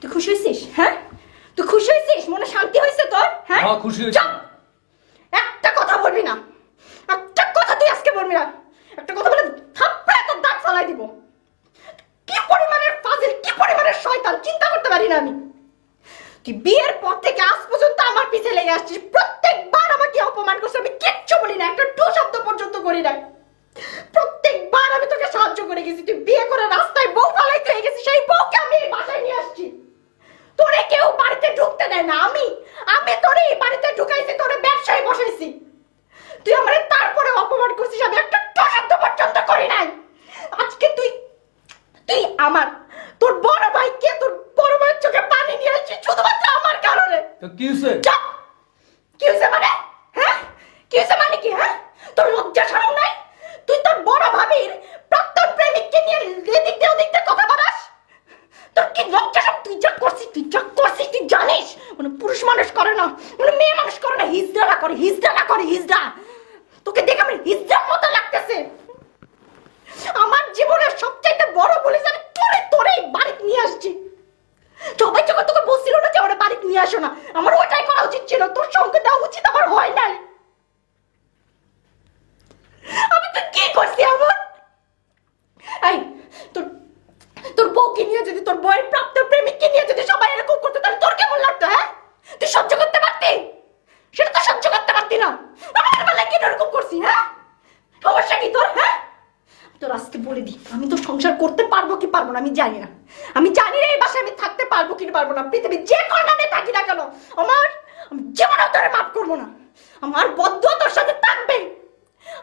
তুই খুশি হয়েছিস? হ্যাঁ, তুই খুশি হয়েছিস? মনে শান্তি হয়েছে তোর? হ্যাঁ, খুশি হয়েছি। একটা কথা বলবি না, একটা কথা তুই আজকে বলবি না। একটা কথা বলে থাপ্পড়ে তোর দাঁত ফালাই দিব। কি পরিমাণের ফাজিল, কি পরিমাণের শয়তান, চিন্তা করতে পারি না আমি। তুই বিয়ের পর থেকে আজ পর্যন্ত আমার পিছে লেগে আসছিস, প্রত্যেকবার আমাকে অপমান করছিস, আমি কিচ্ছু বলি না, একটা টু শব্দ পর্যন্ত করি না। প্রত্যেকবার আমি তোকে সাহায্য করে গেছি, তুই বিয়ে করে রাস্তায় বউ ফালাইতে হয়ে গেছিস, সেই বউকে আমি এই বাসায় নিয়ে আসছি। তোরে কেউ বাড়িতে ঢুকতে দেয় না, আমি তোরে এই বাড়িতে ঢুকাইছি, তোরে ব্যবসায় বসাইছি। তুই আমারে তারপরে অপমান করছিস, আমি একটা টু শব্দ পর্যন্ত করি নাই। আজকে তুই আমার, তোর বড় ভাইকে, তোর বড় ভাইয়ের চোখে পানি নিয়ে আসছিস শুধুমাত্র আমার কারণে। তো কি হয়েছে? কি হয়েছে মানে? হ্যাঁ, কি হয়েছে মানে কি? হ্যাঁ, তোর লজ্জা শরম নাই? তুই তোর বড় ভাবির প্রাক্তন প্রেমিককে নিয়ে এদিক দিয়ে ওদিক দিয়ে কথা বলাস? তোর কি লজ্জা শরম? তুই যা করছিস তুই জানিস? মানে পুরুষ মানুষ করে না, মানে মেয়ে মানুষ করে না, হিজড়া করে, হিজড়া। তোকে দেখে আমার হিজড়ার মতো লাগতেছে। আমার জীবনের সবচাইতে বড় পুলিশ আমি তোরে বাড়িতে নিয়ে আসছি। সবাই যখন তোকে বলছিল না যে ওরা বাড়িতে নিয়ে আসো না, আমার ওটাই করা উচিত ছিল, তোর সঙ্গে দেওয়া উচিত আমার হয় নাই। আমি তো কি করছি আমার? এই তোর বউকে নিয়ে যদি, তোর বউয়ের প্রাপ্ত প্রেমিককে নিয়ে যদি সবাই এরকম করতো, তাহলে তোর কেমন লাগতো? হ্যাঁ, তুই সহ্য করতে পারতি? সেটা তো সহ্য করতে পারতি না। আমার বেলায় কেন এরকম করছি? হ্যাঁ, সমস্যা কি তোর? হ্যাঁ, তোর আজকে বলে দিই, আমি তো সংসার করতে পারবো কি পারবো না আমি জানি না। আমি জানি না এই বাসায় আমি থাকতে পারবো কি পারবো না। পৃথিবীর যে কোণাতে থাকি না কেন, আমি জীবনেও তোরে মাফ করবো না। আমার বদ্ধ তোর সাথে থাকবে,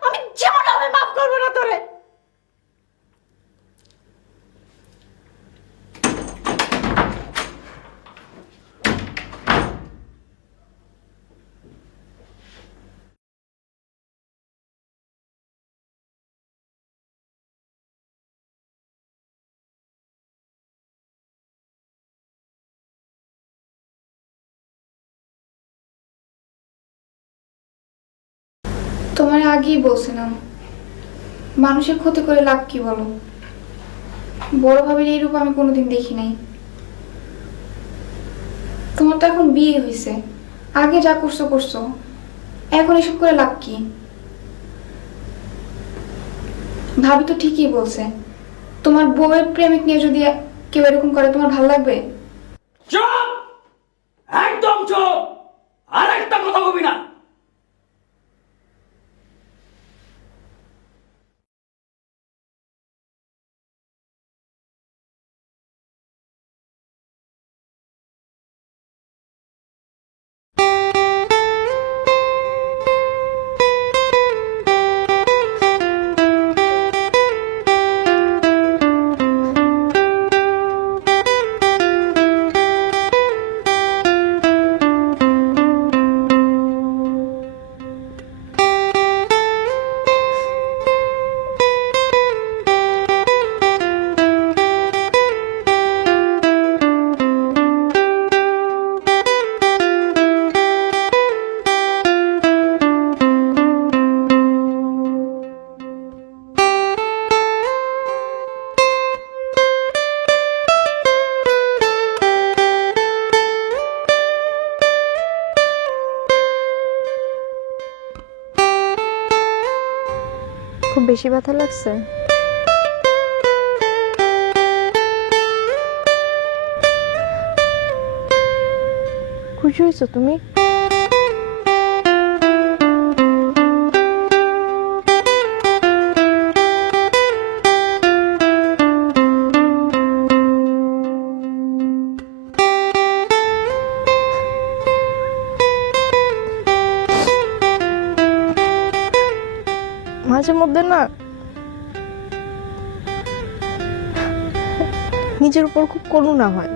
আমি জীবনেও আমি মাফ করবো না তোরে। তোমার আগেই বলছিলাম, মানুষের ক্ষতি করে লাভ কি বলো? বড় ভাবির এই রূপ আমি কোনোদিন দেখি নাই। তোমার তো এখন বিয়ে হয়েছে, আগে যা করছো, এখন এসব করে লাভ কি? ভাবি তো ঠিকই বলছে, তোমার বউয়ের প্রেমিক নিয়ে যদি কেউ এরকম করে তোমার ভালো লাগবে? চুপ, একদম চুপ, আর একটা কথা বলবি না। খুব বেশি ব্যথা লাগছে? খুশি হয়েছো তুমি? মাঝে মধ্যে না নিজের উপর খুব করুণা হয়।